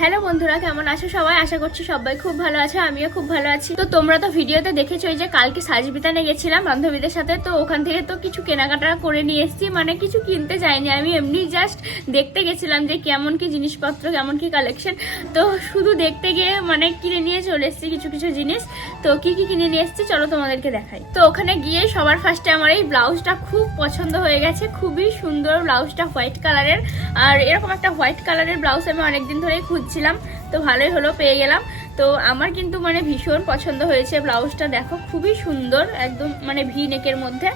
Hello বন্ধুরা, কেমন আছো সবাই? আশা করছি সবাই খুব ভালো আছে, আমিও খুব ভালো আছি। তো তোমরা তো ভিডিওতে দেখেছ যে কালকে সাজবিতানে গেছিলাম বান্ধবীদের সাথে, তো ওখান থেকে তো কিছু কেনাকাটা করে নিয়ে এসেছি মানে কিছু কিনতে যাইনি। আমি এমনি জাস্ট দেখতে গেছিলাম যে কেমন কি জিনিসপত্র, কেমন কি কালেকশন তো শুধু দেখতে গিয়ে মানে কিনে নিয়ে চলে এসেছি কিছু কিছু জিনিস। তো কি কি কিনে নিয়ে এসেছি চলো তোমাদেরকে দেখাই। তো ওখানে গিয়ে সবার ফার্স্টে আমার এই ব্লাউজটা খুব পছন্দ হয়ে গেছে, খুবই সুন্দর ব্লাউজটা হোয়াইট কালারের আর এরকম একটা হোয়াইট কালারের ব্লাউজ আমি অনেকদিন ধরেই খুঁজছিলাম তো ভালোই হলো, পেয়ে গেলাম। তো আমার কিন্তু মানে ভীষণ পছন্দ হয়েছে ব্লাউজটা, দেখো খুবই সুন্দর, একদম মানে ভি নেকের মধ্যে।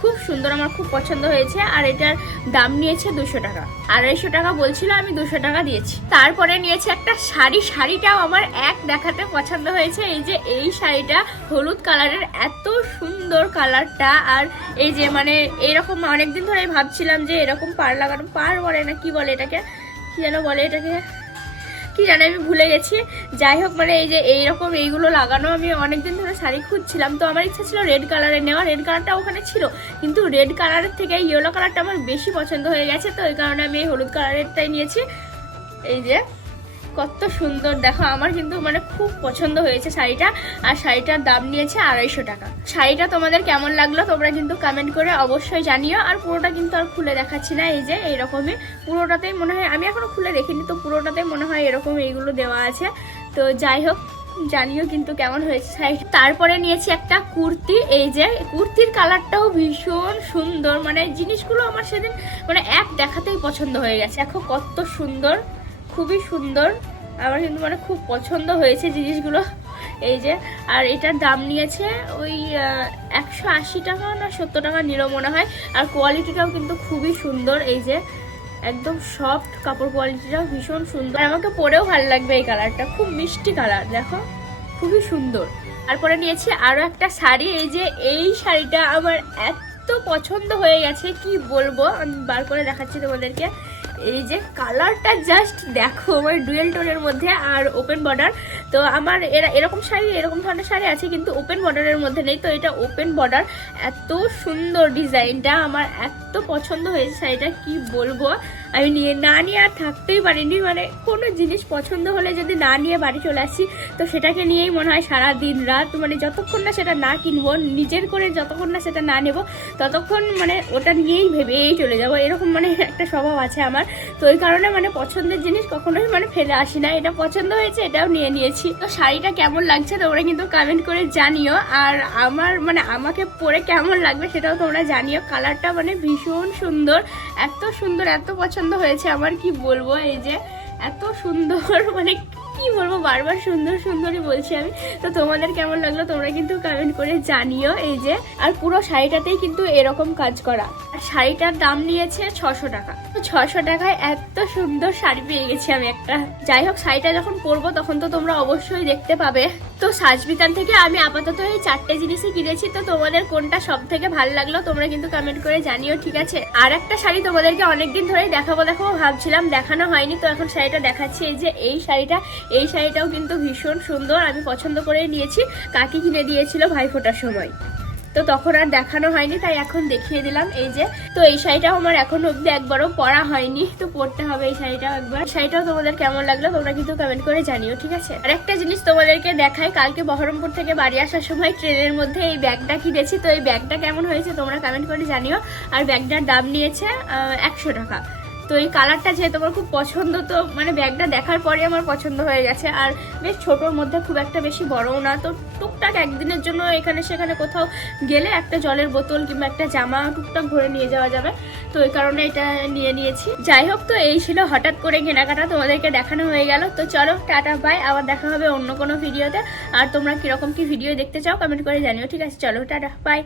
খুব সুন্দর, আমার খুব পছন্দ হয়েছে, আর এটার দাম নিয়েছে দুশো টাকা। আড়াইশো টাকা বলছিল, আমি দুশো টাকা দিয়েছি। তারপরে নিয়েছে একটা শাড়ি, শাড়িটাও আমার এক দেখাতে পছন্দ হয়েছে, এই যে এই শাড়িটা হলুদ কালারের, এত সুন্দর কালারটা, আর এই যে মানে এইরকম অনেকদিন ধরে ভাবছিলাম যে এরকম পার লাগানো পার বলে না, কি বলে এটাকে? কি যেন বলে এটাকে? কি জানি, আমি ভুলে গেছি। যাই হোক মানে এই যে এইরকম এইগুলো লাগানো, আমি অনেকদিন ধরে শাড়ি খুঁজছিলাম। তো আমার ইচ্ছা ছিল রেড কালারের নেওয়া রেড কালারটা ওখানে ছিল। কিন্তু রেড কালারের থেকে ইয়েলো কালারটা আমার বেশি পছন্দ হয়ে গেছে। তো এই কারণে আমি এই হলুদ কালারেরটাই নিয়েছি। এই যে কত সুন্দর। দেখো, আমার কিন্তু মানে খুব পছন্দ হয়েছে শাড়িটা। আর শাড়িটার দাম নিয়েছে আড়াইশো টাকা। শাড়িটা তোমাদের কেমন লাগল তোমরা কিন্তু কমেন্ট করে অবশ্যই জানিও। আর পুরোটা কিন্তু আর খুলে দেখাচ্ছি না, এই যে এইরকমই। পুরোটাতেই মনে হয়, আমি এখনও খুলে দেখিনি, তো পুরোটাতেই মনে হয় এরকম এইগুলো দেওয়া আছে। তো যাই হোক, জানিও কিন্তু কেমন হয়েছে শাড়িটা। তারপরে নিয়েছি একটা কুর্তি, এই যে কুর্তির কালারটাও ভীষণ সুন্দর। মানে জিনিসগুলো আমার সেদিন মানে এক দেখাতেই পছন্দ হয়ে গেছে। দেখো কত সুন্দর। খুবই সুন্দর। আমার কিন্তু মানে খুব পছন্দ হয়েছে জিনিসগুলো। এই যে, আর এটার দাম নিয়েছে ওই একশো আশি টাকা না সত্তর টাকা নিল মনে হয়। আর কোয়ালিটিটাও কিন্তু খুবই সুন্দর, এই যে, একদম সফট কাপড় কোয়ালিটিটাও ভীষণ সুন্দর। আমাকে পরেও ভালো লাগবে এই কালারটা খুব মিষ্টি কালার দেখো, খুবই সুন্দর। তারপরে নিয়েছি আরও একটা শাড়ি, এই যে, এই শাড়িটা আমার এত পছন্দ হয়ে গেছে, কি বলব? আমি বার করে দেখাচ্ছি তোমাদেরকে। এই যে কালারটা জাস্ট দেখো আমার ডুয়েল টোনের মধ্যে আর ওপেন বর্ডার। তো আমার এরা এরকম শাড়ি, এরকম ধরনের শাড়ি আছে, কিন্তু ওপেন বর্ডারের মধ্যে নেই। তো এটা ওপেন বর্ডার। এত সুন্দর ডিজাইনটা, আমার এত পছন্দ হয়েছে শাড়িটা, কি বলব? আমি নিয়ে না নিয়ে আর থাকতেই পারিনি। মানে কোনো জিনিস পছন্দ হলে যদি না নিয়ে বাড়ি চলে আসি, তো সেটাকে নিয়েই মনে হয় সারা দিন রাত। মানে যতক্ষণ না সেটা না কিনবো, নিজের করে যতক্ষণ না সেটা না নেব, ততক্ষণ মানে ওটা নিয়েই ভেবেই চলে যাব। এরকম মানে একটা স্বভাব আছে আমার। তো ওই কারণে মানে পছন্দের জিনিস কখনোই মানে ফেলে আসি না। এটা পছন্দ হয়েছে, এটাও নিয়ে নিয়েছি। তো শাড়িটা কেমন লাগছে তোমরা কিন্তু কমেন্ট করে জানিও। আর আমার মানে আমাকে পরে কেমন লাগবে সেটাও তোমরা জানিও। কালারটা মানে ভীষণ সুন্দর। এত সুন্দর, এত পছন্দ হয়েছে। আমার কি বলব, এই যে এত সুন্দর মানে কি বলব? বারবার সুন্দর সুন্দরই বলছি আমি। তো তোমাদের কেমন লাগল তোমরা কিন্তু কমেন্ট করে জানিও এই যে। আর পুরো শাড়িটাতেই কিন্তু এরকম কাজ করা। আর শাড়িটার দাম নিয়েছে ছশো টাকা। তো ছশো টাকায় এত সুন্দর শাড়ি পেয়ে গেছি আমি একটা। যাই হোক, শাড়িটা যখন পরবো তখন তো তোমরা অবশ্যই দেখতে পাবে। তো সাজবিতান থেকে আমি আপাতত এই চারটে জিনিসই কিনেছি। তো তোমাদের কোনটা সব থেকে ভালো লাগল তোমরা কিন্তু কমেন্ট করে জানিও, ঠিক আছে? আর একটা শাড়ি তোমাদেরকে অনেকদিন ধরে দেখাবো দেখাবো ভাবছিলাম, দেখানো হয়নি, তো এখন শাড়িটা দেখাচ্ছি। এই যে এই শাড়িটা, এই শাড়িটাও কিন্তু ভীষণ সুন্দর, আমি পছন্দ করে নিয়েছি। কাকি কিনে দিয়েছিল ভাইফোঁটার সময়। তো তখন আর দেখানো হয়নি, তাই এখন দেখিয়ে দিলাম এই যে। তো এই শাড়িটাও আমার এখন অব্দি একবারও পরা হয়নি, তো পরতে হবে এই শাড়িটাও একবার। শাড়িটাও তোমাদের কেমন লাগল তোমরা কিন্তু কমেন্ট করে জানিও, ঠিক আছে? আর একটা জিনিস তোমাদেরকে দেখাই, কালকে বহরমপুর থেকে বাড়ি আসার সময় ট্রেনের মধ্যে এই ব্যাগটা কিনেছি, তো এই ব্যাগটা কেমন হয়েছে তোমরা কমেন্ট করে জানিও। আর ব্যাগটার দাম নিয়েছে একশো টাকা। তো এই কালারটা যেহেতু আমার খুব পছন্দ, তো মানে ব্যাগটা দেখার পরে আমার পছন্দ হয়ে গেছে। আর বেশ ছোটোর মধ্যে খুব একটা বেশি বড়ও না, তো টুকটাক একদিনের জন্য এখানে সেখানে কোথাও গেলে একটা জলের বোতল কিংবা একটা জামা টুকটাক ভরে নিয়ে যাওয়া যাবে। তো এই কারণে এটা নিয়ে নিয়েছি। যাই হোক, তো এই ছিল হঠাৎ করে কেনাকাটা, তোমাদেরকে দেখানো হয়ে গেল। তো চলো, টাটা বাই আবার দেখা হবে অন্য কোনো ভিডিওতে আর তোমরা কীরকম কি ভিডিও দেখতে চাও কমেন্ট করে জানিও, ঠিক আছে? চলো, টাটা বাই